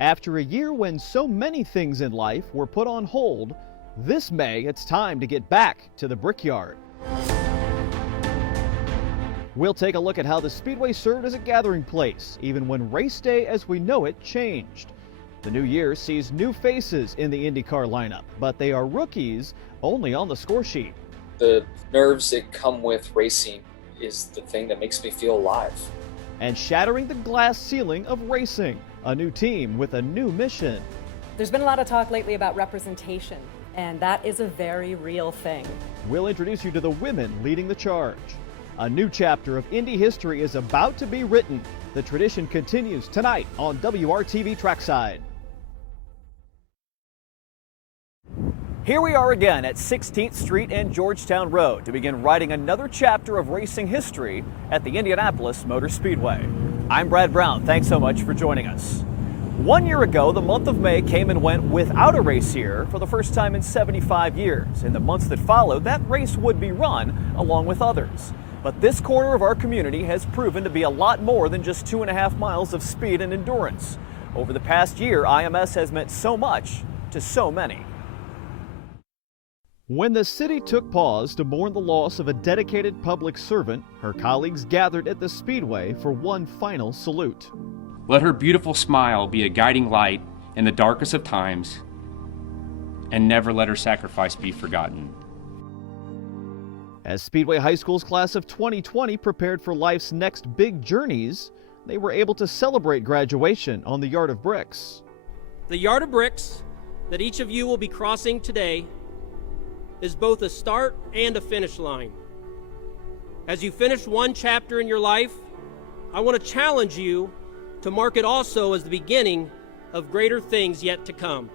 After a year when so many things in life were put on hold, this May it's time to get back to the Brickyard. We'll take a look at how the Speedway served as a gathering place, even when race day as we know it changed. The new year sees new faces in the IndyCar lineup, but they are rookies only on the score sheet. The nerves that come with racing is the thing that makes me feel alive. And shattering the glass ceiling of racing, a new team with a new mission. There's been a lot of talk lately about representation, and that is a very real thing. We'll introduce you to the women leading the charge. A new chapter of Indy history is about to be written. The tradition continues tonight on WRTV Trackside. Here we are again at 16th Street and Georgetown Road to begin writing another chapter of racing history at the Indianapolis Motor Speedway. I'm Brad Brown. Thanks so much for joining us. 1 year ago, the month of May came and went without a race here for the first time in 75 years. In the months that followed, that race would be run along with others. But this corner of our community has proven to be a lot more than just 2.5 miles of speed and endurance. Over the past year, IMS has meant so much to so many. When the city took pause to mourn the loss of a dedicated public servant, her colleagues gathered at the Speedway for one final salute. Let her beautiful smile be a guiding light in the darkest of times, and never let her sacrifice be forgotten. As Speedway High School's class of 2020 prepared for life's next big journeys, they were able to celebrate graduation on the Yard of Bricks. The Yard of Bricks that each of you will be crossing today is both a start and a finish line. As you finish one chapter in your life, I want to challenge you to mark it also as the beginning of greater things yet to come.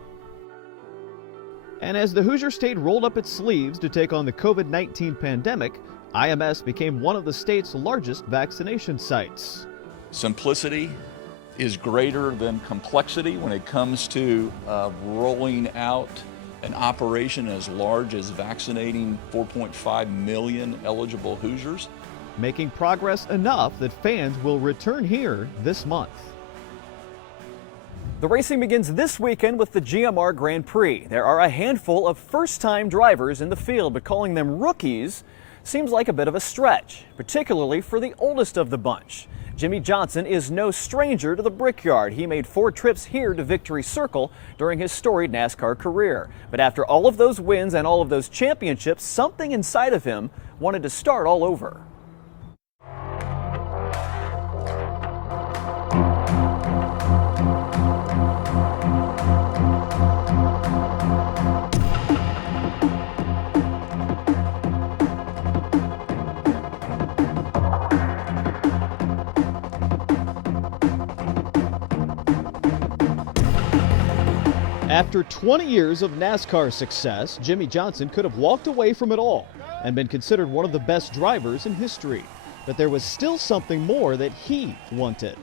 And as the Hoosier State rolled up its sleeves to take on the COVID-19 pandemic, IMS became one of the state's largest vaccination sites. Simplicity is greater than complexity when it comes to rolling out an operation as large as vaccinating 4.5 million eligible Hoosiers. Making progress enough that fans will return here this month. The racing begins this weekend with the GMR Grand Prix. There are a handful of first-time drivers in the field, but calling them rookies seems like a bit of a stretch, particularly for the oldest of the bunch. Jimmie Johnson is no stranger to the Brickyard. He made 4 trips here to Victory Circle during his storied NASCAR career. But after all of those wins and all of those championships, something inside of him wanted to start all over. After 20 years of NASCAR success, Jimmie Johnson could have walked away from it all and been considered one of the best drivers in history. But there was still something more that he wanted.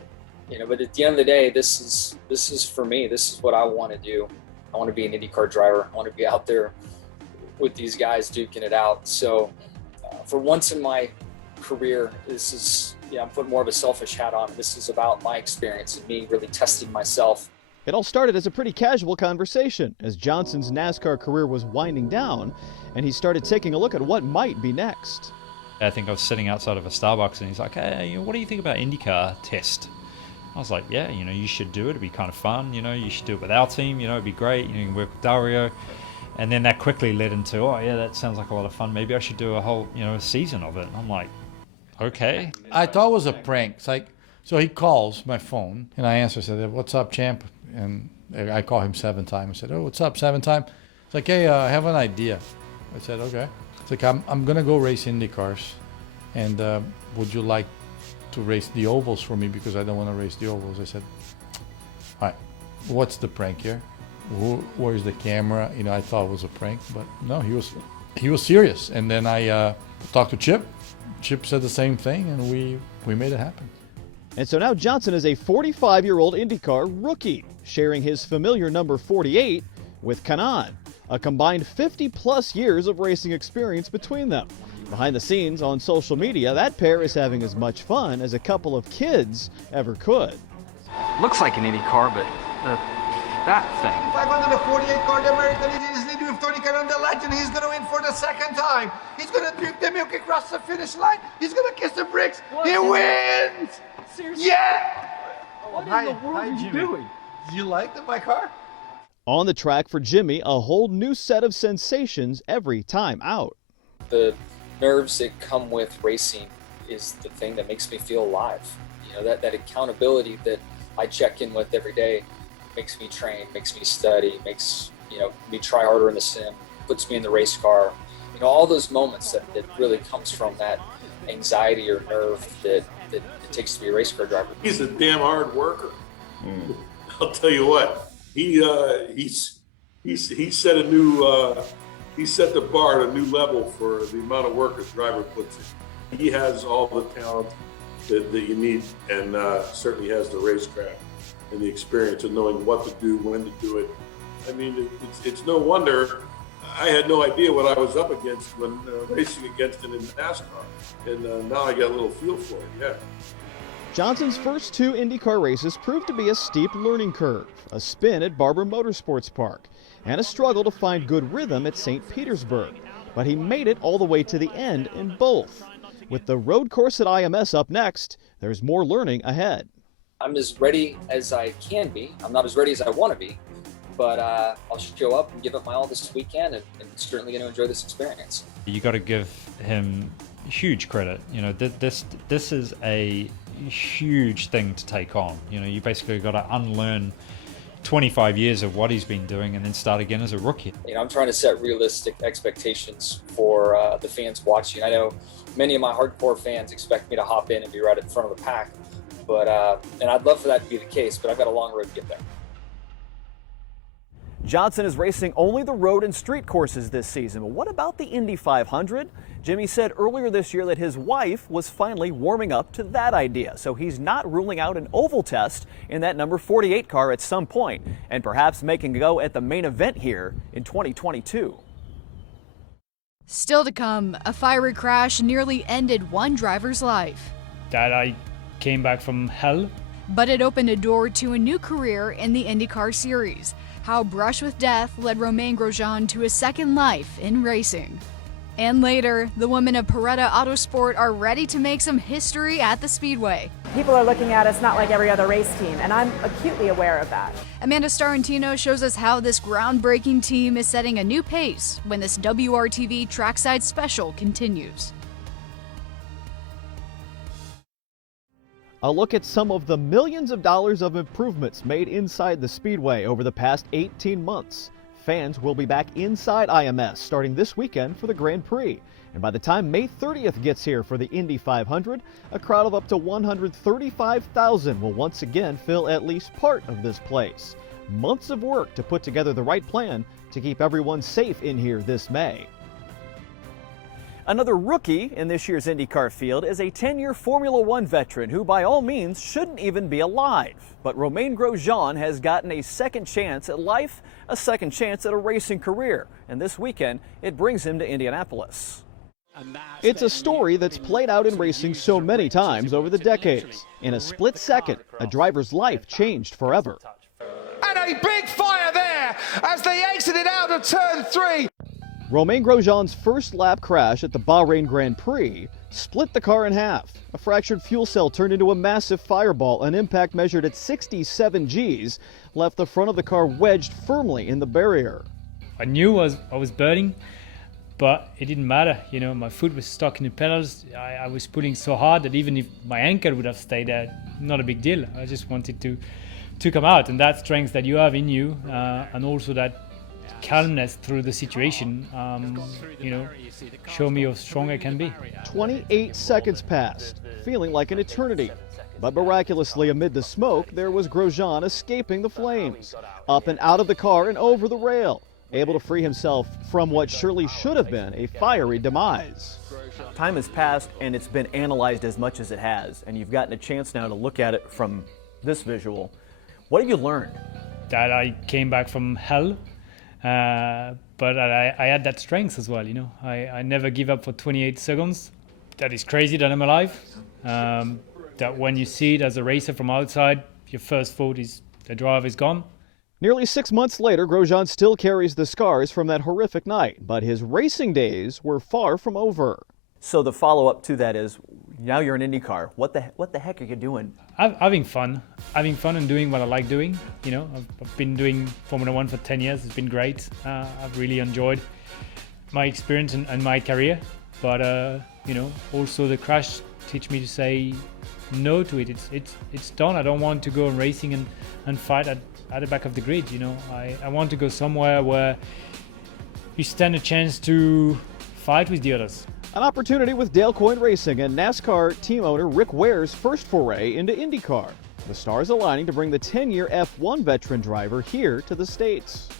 But at the end of the day, this is for me. This is what I want to do. I want to be an IndyCar driver. I want to be out there with these guys duking it out. So for once in my career, this is, I'm putting more of a selfish hat on. This is about my experience and me really testing myself. It all started as a pretty casual conversation as Johnson's NASCAR career was winding down and he started taking a look at what might be next. I think I was sitting outside of a Starbucks and he's like, hey, what do you think about IndyCar test? I was like, yeah, you should do it. It'd be kind of fun. You should do it with our team. It'd be great. You can work with Dario. And then that quickly led into, oh, yeah, that sounds like a lot of fun. Maybe I should do a whole, a season of it. And I'm like, okay. I thought it was a prank. It's like, so he calls my phone and I answer. I said, what's up, champ? And I call him 7 times. I said, oh, what's up, 7 time? It's like, hey, I have an idea. I said, okay. It's like, I'm going to go race Indy cars. And would you like to race the ovals for me because I don't want to race the ovals? I said, all right, what's the prank here? Where's the camera? I thought it was a prank, but no, he was serious. And then I talked to Chip. Chip said the same thing, and we made it happen. And so now Johnson is a 45-year-old IndyCar rookie, sharing his familiar number 48 with Kanaan, a combined 50-plus years of racing experience between them. Behind the scenes on social media, that pair is having as much fun as a couple of kids ever could. Looks like an Indy car, but That thing. 548 car, the American is leading with Tony Kanaan, the legend. He's going to win for the second time. He's going to drink the milk across the finish line. He's going to kiss the bricks. He wins! Seriously? Yeah! What in the world are you doing? Do you like my car? On the track for Jimmie, a whole new set of sensations every time out. The nerves that come with racing is the thing that makes me feel alive. You know, that accountability that I check in with every day makes me train, makes me study, makes, me try harder in the sim, puts me in the race car. All those moments that really comes from that anxiety or nerve that it takes to be a race car driver. He's a damn hard worker. I'll tell you what, he set a new, he set the bar at a new level for the amount of work a driver puts in. He has all the talent that you need, and certainly has the racecraft and the experience of knowing what to do, when to do it. I mean, it's no wonder I had no idea what I was up against when racing against him in NASCAR, and now I got a little feel for it, yeah. Johnson's first 2 IndyCar races proved to be a steep learning curve, a spin at Barber Motorsports Park, and a struggle to find good rhythm at St. Petersburg. But he made it all the way to the end in both. With the road course at IMS up next, there's more learning ahead. I'm as ready as I can be. I'm not as ready as I want to be, but I'll show up and give it my all this weekend, and certainly going to enjoy this experience. You got to give him huge credit. This is a huge thing to take on. You basically got to unlearn 25 years of what he's been doing and then start again as a rookie. I'm trying to set realistic expectations for the fans watching. I know many of my hardcore fans expect me to hop in and be right at the front of the pack, but and I'd love for that to be the case, but I've got a long road to get there. Johnson is racing only the road and street courses this season. But what about the Indy 500? Jimmie said earlier this year that his wife was finally warming up to that idea. So he's not ruling out an oval test in that number 48 car at some point, and perhaps making a go at the main event here in 2022. Still to come, a fiery crash nearly ended one driver's life. That I came back from hell. But it opened a door to a new career in the IndyCar series. How brush with death led Romain Grosjean to a second life in racing. And later, the women of Paretta Autosport are ready to make some history at the Speedway. People are looking at us not like every other race team, and I'm acutely aware of that. Amanda Starantino shows us how this groundbreaking team is setting a new pace when this WRTV Trackside special continues. A look at some of the millions of dollars of improvements made inside the Speedway over the past 18 months. Fans will be back inside IMS starting this weekend for the Grand Prix. And by the time May 30th gets here for the Indy 500, a crowd of up to 135,000 will once again fill at least part of this place. Months of work to put together the right plan to keep everyone safe in here this May. Another rookie in this year's IndyCar field is a 10-year Formula One veteran who by all means shouldn't even be alive. But Romain Grosjean has gotten a second chance at life, a second chance at a racing career. And this weekend, it brings him to Indianapolis. It's a story that's played out in racing so many times over the decades. In a split second, a driver's life changed forever. And a big fire there as they exited out of turn 3. Romain Grosjean's first lap crash at the Bahrain Grand Prix split the car in half. A fractured fuel cell turned into a massive fireball. An impact measured at 67 Gs left the front of the car wedged firmly in the barrier. I knew I was burning, but it didn't matter. My foot was stuck in the pedals. I was pulling so hard that even if my ankle would have stayed there, not a big deal. I just wanted to come out, and that strength that you have in you, and also that calmness through the situation, show me how strong I can be. 28 seconds passed, feeling like an eternity. But miraculously amid the smoke, there was Grosjean escaping the flames, up and out of the car and over the rail, able to free himself from what surely should have been a fiery demise. Time has passed and it's been analyzed as much as it has, and you've gotten a chance now to look at it from this visual. What have you learned? That I came back from hell. But I had that strength as well, I never give up for 28 seconds. That is crazy that I'm alive. That when you see it as a racer from outside, your first thought is the drive is gone. Nearly 6 months later, Grosjean still carries the scars from that horrific night, but his racing days were far from over. So the follow-up to that is, now you're in IndyCar. What the heck are you doing? Having fun and doing what I like doing. You know, I've been doing Formula One for 10 years. It's been great. I've really enjoyed my experience and my career. But you know, also the crash teach me to say no to it. It's done. I don't want to go on racing and fight at the back of the grid. You know, I want to go somewhere where you stand a chance to fight with the others. An opportunity with Dale Coyne Racing and NASCAR team owner Rick Ware's first foray into IndyCar. The stars aligning to bring the 10-year F1 veteran driver here to the States.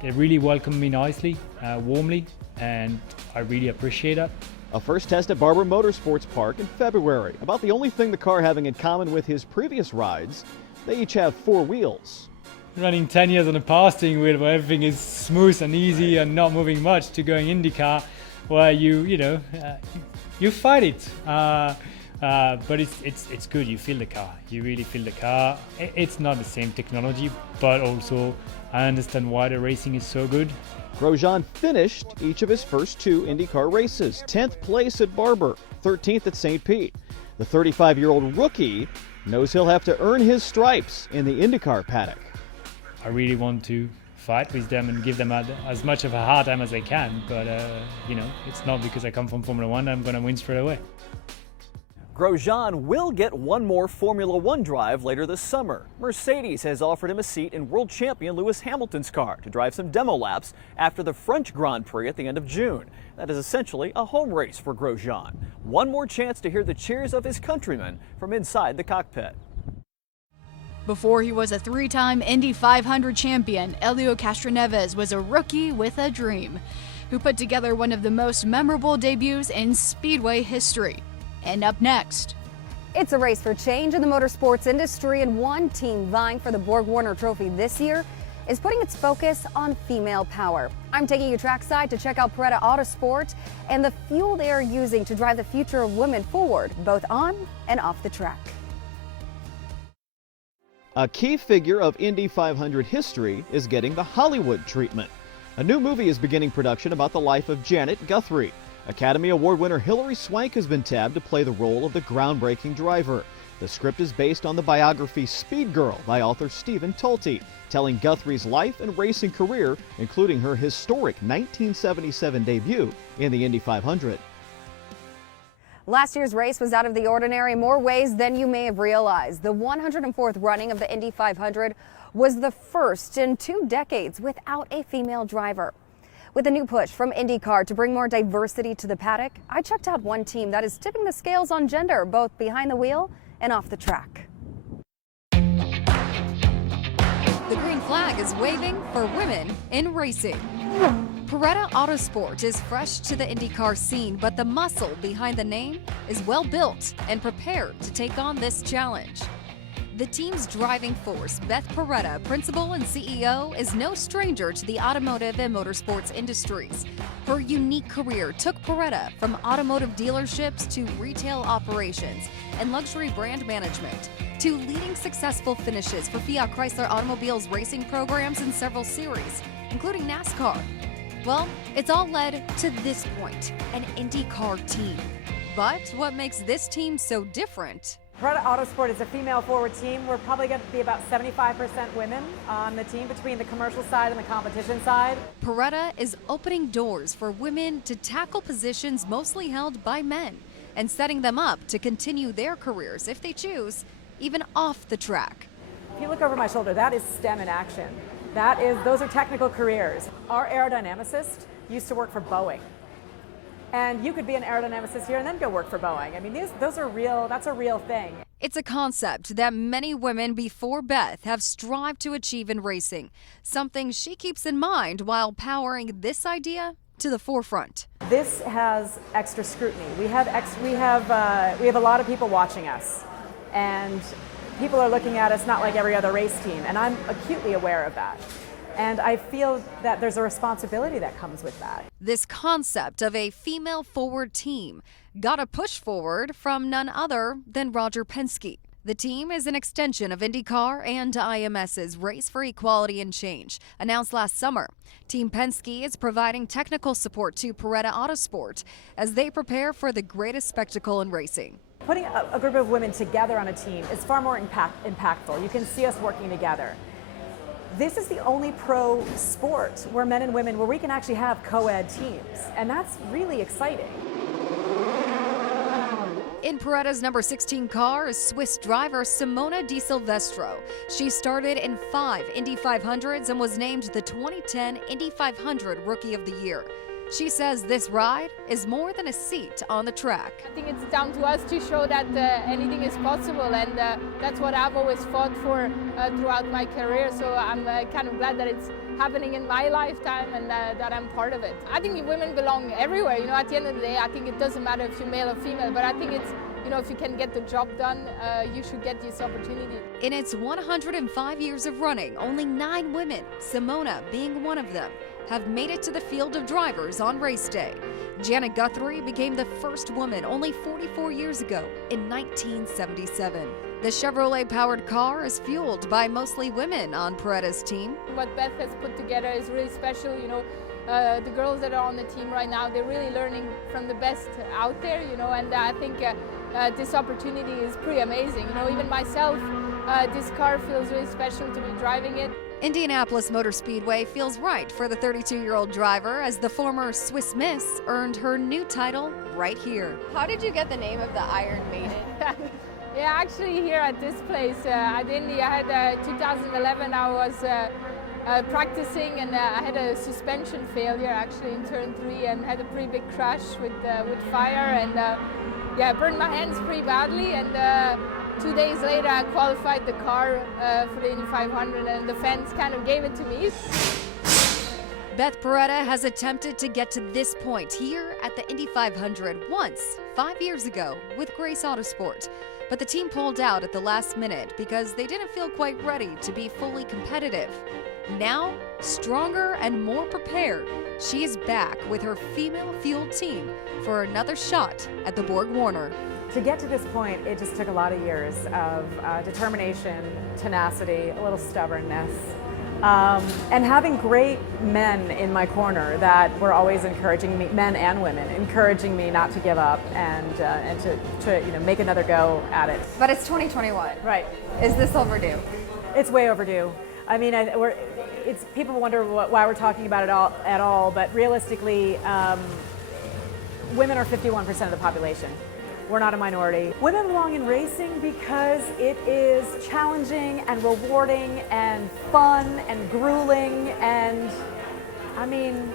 They really welcomed me nicely, warmly, and I really appreciate that. A first test at Barber Motorsports Park in February. About the only thing the car having in common with his previous rides, they each have 4 wheels. Running 10 years on a power steering wheel where everything is smooth and easy and not moving much, to going IndyCar where you fight it. But it's good. You feel the car. You really feel the car. It's not the same technology, but also I understand why the racing is so good. Grosjean finished each of his first 2 IndyCar races. 10th place at Barber, 13th at St. Pete. The 35-year-old rookie knows he'll have to earn his stripes in the IndyCar paddock. I really want to fight with them and give them as much of a hard time as I can, but you know, it's not because I come from Formula One I'm going to win straight away. Grosjean will get one more Formula One drive later this summer. Mercedes has offered him a seat in world champion Lewis Hamilton's car to drive some demo laps after the French Grand Prix at the end of June. That is essentially a home race for Grosjean. One more chance to hear the cheers of his countrymen from inside the cockpit. Before he was a 3-time Indy 500 champion, Helio Castroneves was a rookie with a dream, who put together one of the most memorable debuts in Speedway history. And up next, it's a race for change in the motorsports industry, and one team vying for the Borg-Warner Trophy this year is putting its focus on female power. I'm taking you trackside to check out Paretta Autosport and the fuel they are using to drive the future of women forward, both on and off the track. A key figure of Indy 500 history is getting the Hollywood treatment. A new movie is beginning production about the life of Janet Guthrie. Academy Award winner Hilary Swank has been tabbed to play the role of the groundbreaking driver. The script is based on the biography Speed Girl by author Stephen Tulty, telling Guthrie's life and racing career, including her historic 1977 debut in the Indy 500. Last year's race was out of the ordinary in more ways than you may have realized. The 104th running of the Indy 500 was the first in 2 decades without a female driver. With a new push from IndyCar to bring more diversity to the paddock, I checked out one team that is tipping the scales on gender, both behind the wheel and off the track. the green flag is waving for women in racing. Paretta Autosport is fresh to the IndyCar scene, but the muscle behind the name is well built and prepared to take on this challenge. The team's driving force, Beth Paretta, principal and CEO, is no stranger to the automotive and motorsports industries. Her unique career took Paretta from automotive dealerships to retail operations and luxury brand management, to leading successful finishes for Fiat Chrysler Automobiles racing programs in several series, including NASCAR. Well, it's all led to this point, an IndyCar team. But what makes this team so different? Paretta Autosport is a female-forward team. We're probably going to be about 75% women on the team between the commercial side and the competition side. Paretta is opening doors for women to tackle positions mostly held by men and setting them up to continue their careers, if they choose, even off the track. If you look over my shoulder, that is STEM in action. Those are technical careers. Our aerodynamicist used to work for Boeing. And you could be an aerodynamicist here and then go work for Boeing. I mean, those are real, that's a real thing. It's a concept that many women before Beth have strived to achieve in racing, something she keeps in mind while powering this idea to the forefront. This has extra scrutiny. We have a lot of people watching us, and people are looking at us not like every other race team, and I'm acutely aware of that. And I feel that there's a responsibility that comes with that. This concept of a female-forward team got a push forward from none other than Roger Penske. The team is an extension of IndyCar and IMS's Race for Equality and Change, announced last summer. Team Penske is providing technical support to Beretta Autosport as they prepare for the greatest spectacle in racing. Putting a group of women together on a team is far more impactful. You can see us working together. This is the only pro sport where men and women, where we can actually have co-ed teams, and that's really exciting. In Beretta's number 16 car is Swiss driver Simona Di Silvestro. She started in 5 Indy 500s and was named the 2010 Indy 500 Rookie of the Year. She says this ride is more than a seat on the track. I think it's down to us to show that anything is possible, and that's what I've always fought for throughout my career. So I'm kind of glad that it's happening in my lifetime and that I'm part of it. I think women belong everywhere. You know, at the end of the day, I think it doesn't matter if you're male or female, but I think it's, you know, if you can get the job done, you should get this opportunity. In its 105 years of running, only 9 women, Simona being one of them, have made it to the field of drivers on race day. Janet Guthrie became the first woman only 44 years ago in 1977. The Chevrolet-powered car is fueled by mostly women on Beretta's team. What Beth has put together is really special. You know, the girls that are on the team right now, they're really learning from the best out there, you know, and I think this opportunity is pretty amazing. You know, even myself, this car feels really special to be driving it. Indianapolis Motor Speedway feels right for the 32-year-old driver as the former Swiss Miss earned her new title right here. How did you get the name of the Iron Maiden? Yeah, actually here at this place at Indy, I had 2011, I was practicing and I had a suspension failure actually in turn 3 and had a pretty big crash with fire and yeah, burned my hands pretty badly, and 2 days later I qualified the car for the Indy 500 and the fans kind of gave it to me. Beth Beretta has attempted to get to this point here at the Indy 500 once, 5 years ago, with Grace Autosport. But the team pulled out at the last minute because they didn't feel quite ready to be fully competitive. Now, stronger and more prepared, she is back with her female-fueled team for another shot at the Borg Warner. To get to this point, it just took a lot of years of determination, tenacity, a little stubbornness, and having great men in my corner that were always encouraging me, men and women, encouraging me not to give up and to you know, make another go at it. But it's 2021. Right. Is this overdue? It's way overdue. I mean, people wonder why we're talking about it at all, but realistically, women are 51% of the population. We're not a minority. Women belong in racing because it is challenging and rewarding and fun and grueling, and I mean,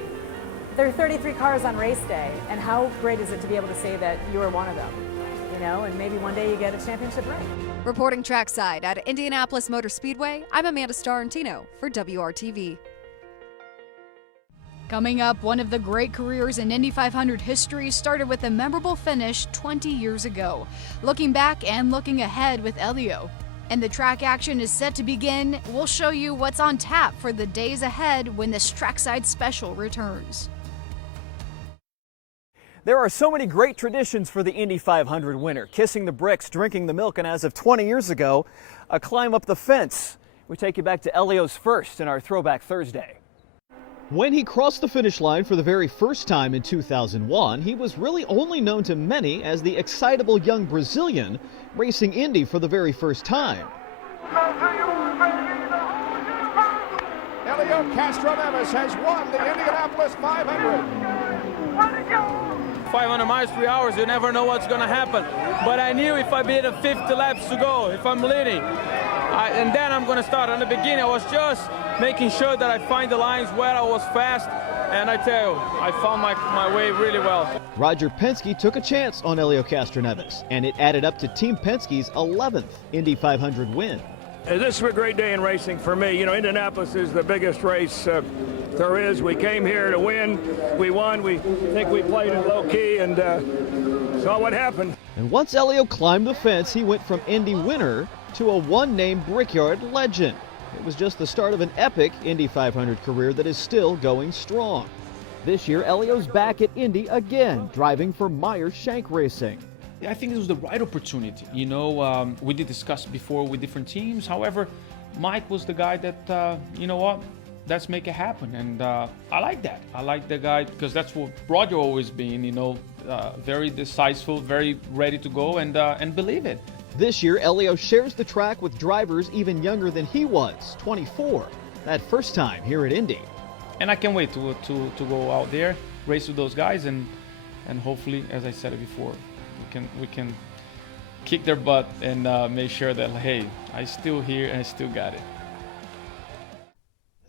there are 33 cars on race day, and how great is it to be able to say that you are one of them, you know, and maybe one day you get a championship ring. Reporting trackside at Indianapolis Motor Speedway, I'm Amanda Starantino for WRTV. Coming up, one of the great careers in Indy 500 history started with a memorable finish 20 years ago. Looking back and looking ahead with Elio. And the track action is set to begin. We'll show you what's on tap for the days ahead when this Trackside special returns. There are so many great traditions for the Indy 500 winner. Kissing the bricks, drinking the milk, and as of 20 years ago, a climb up the fence. We take you back to Elio's first in our Throwback Thursday. When he crossed the finish line for the very first time in 2001, he was really only known to many as the excitable young Brazilian racing Indy for the very first time. Elio Castroneves has won the Indianapolis 500. 500 miles, 3 hours, you never know what's going to happen. But I knew if I be the 50 laps to go, if I'm leading, and then I'm going to start. In the beginning, I was just making sure that I find the lines where I was fast, and I tell you, I found my way really well. Roger Penske took a chance on Elio Castroneves, and it added up to Team Penske's 11th Indy 500 win. This is a great day in racing for me. You know, Indianapolis is the biggest race there is. We came here to win. We won. We think we played it low key and saw what happened. And once Elio climbed the fence, he went from Indy winner to a one-name Brickyard legend. It was just the start of an epic Indy 500 career that is still going strong. This year, Elio's back at Indy again, driving for Meyer Shank Racing. I think this was the right opportunity. You know, we did discuss before with different teams. However, Mike was the guy that, you know what, let's make it happen. And I like that. I like the guy because that's what Roger always been, you know, very decisive, very ready to go and believe it. This year, Elio shares the track with drivers even younger than he was, 24, that first time here at Indy. And I can't wait to go out there, race with those guys, and hopefully, as I said it before, we can kick their butt and make sure that, hey, I still here and I still got it.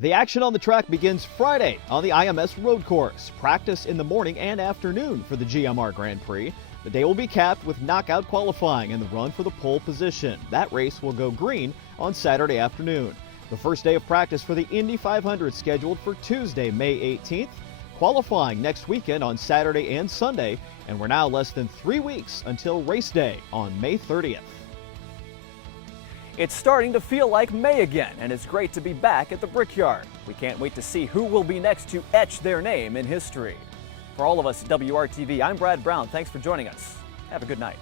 The action on the track begins Friday on the IMS road course. Practice in the morning and afternoon for the GMR Grand Prix. The day will be capped with knockout qualifying and the run for the pole position. That race will go green on Saturday afternoon. The first day of practice for the Indy 500 scheduled for Tuesday, May 18th. Qualifying next weekend on Saturday and Sunday, and we're now less than 3 weeks until race day on May 30th. It's starting to feel like May again, and it's great to be back at the Brickyard. We can't wait to see who will be next to etch their name in history. For all of us at WRTV, I'm Brad Brown. Thanks for joining us. Have a good night.